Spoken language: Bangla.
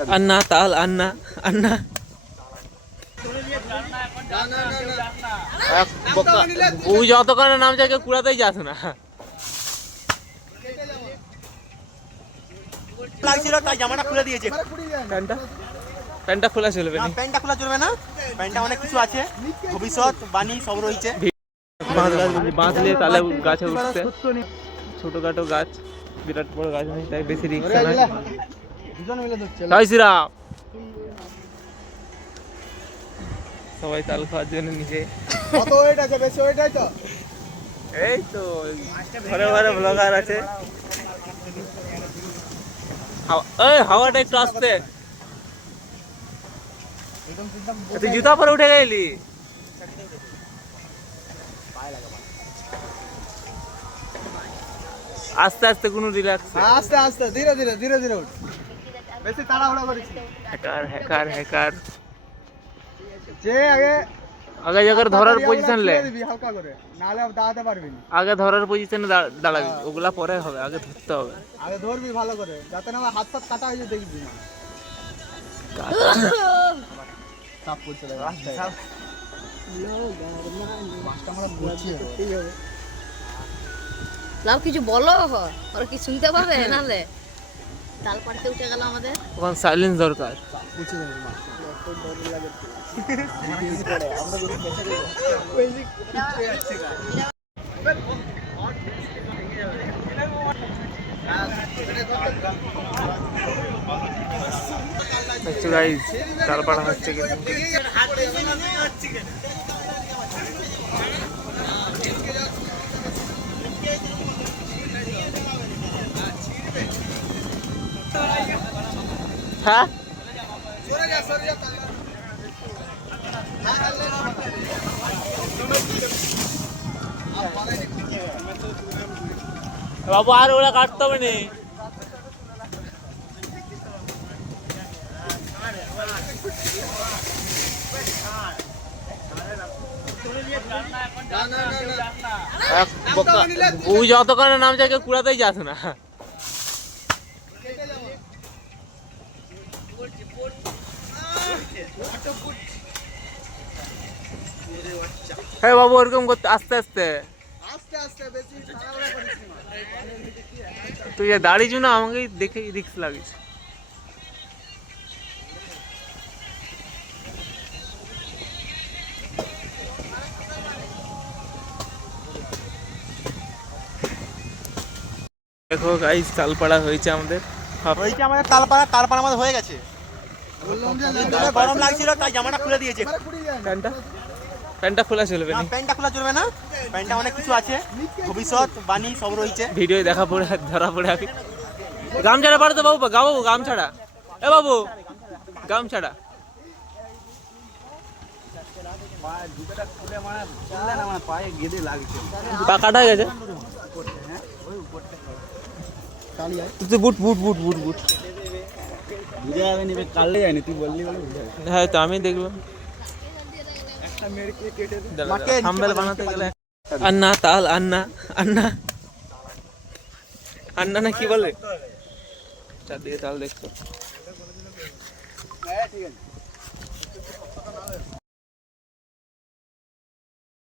अन्ना ताल अन्ना अन्ना ও যতক্ষণ নাম যাকে কুড়াতেই যাস না লাগছিল তাই জামাটা খুলে দিয়েছে। প্যান্টটা খোলা চলবে না, প্যান্টটা খোলা চলবে না, প্যান্টটা অনেক কিছু আছে, ভবিষ্যৎ বাণী সব রয়েছে। বাঁধলে তাহলে গাছে উঠছে, ছোটখাটো গাছ, বিরাট বড় গাছ নেই, তাই বেশি রিস্ক নয়। জয় শ্রীরাম। সবাই তাল খাওয়ার জন্য নিচে কত ওয়েট আছে? বেশি ওয়েট আছে তো? এই তো ঘরে ঘরে ব্লগার আছে। হাওয়াটা একটু আসতে, তুই জুতা পরে উঠে গেলি। আস্তে আস্তে কোনো রিল্যাক্স, আস্তে আস্তে ধীরে ধীরে ধীরে ধীরে উঠ, বেশি তাড়াহুড়া করিস না। হ্যাকার হ্যাকার হ্যাকার যে আগে আগে জায়গার ধরার পজিশন লে, হালকা করে, নালে দাঁড়াতে পারবি না। আগে ধরার পজিশনে দাঁড়াবি, ওগুলা পরে হবে, আগে ধরতে হবে। আগে ধরবি ভালো করে, যাতে না আমার হাত পাত কাটা হয়ে যায়, দেখবি না। চাপ পড়ছে রাস্তায়, মাছটা আমরা বুঝিয়ে লাভ কিছু বলো, ওরা কি শুনতে পাবে? নালে তাল পাড়তে উঠে গেল আমাদের, ওখানে সাইলেন্স দরকার। তাল পাড়া হচ্ছে কিন্তু হ্যাঁ বাবু, আর ওরা কাটতে হবে না। ও যতক্ষণ নাম যাকে কুড়াতেই যাস না। হ্যাঁ বাবু, ওরকম করতে আস্তে আস্তে আস্তে আস্তে, বেশি তাড়াহুড়া করিস না। তুই দাঁড়িয়েছ না, আমাকে দেখে রিক্স লাগিস। দেখো গাইস, তালপাড়া হয়েছে আমাদের, হয়েছে আমাদের তালপাড়া, তালপাড়া আমাদের হয়ে গেছে। গরম লাগছিল তাই জামাটা খুলে দিয়েছে। প্যান্টটা খোলা চলবে না, প্যান্টটা খোলা চলবে না, প্যান্টটা অনেক কিছু আছে, ভবিষ্যৎ বাণী সব রয়েছে। ভিডিও দেখা পড়ে ধরা পড়ে আগে। গামছাড়া পারতো বাবু, বাবু গামছাড়া, এ বাবু গামছাড়া। পা কাটা হয়ে গেছে, বুট বুট বুট বুট বুট বুঝে যাবে নিবে, কাটলে যায়নি, তুই বললি বলে বুঝে যাবে। হ্যাঁ তো আমি দেখলাম থাম্বনেল বানাতে গেলে। अन्ना ताल अन्ना अन्ना अन्ना না কি বলে, চারদিকে তাল দেখছো। হ্যাঁ ঠিক আছে।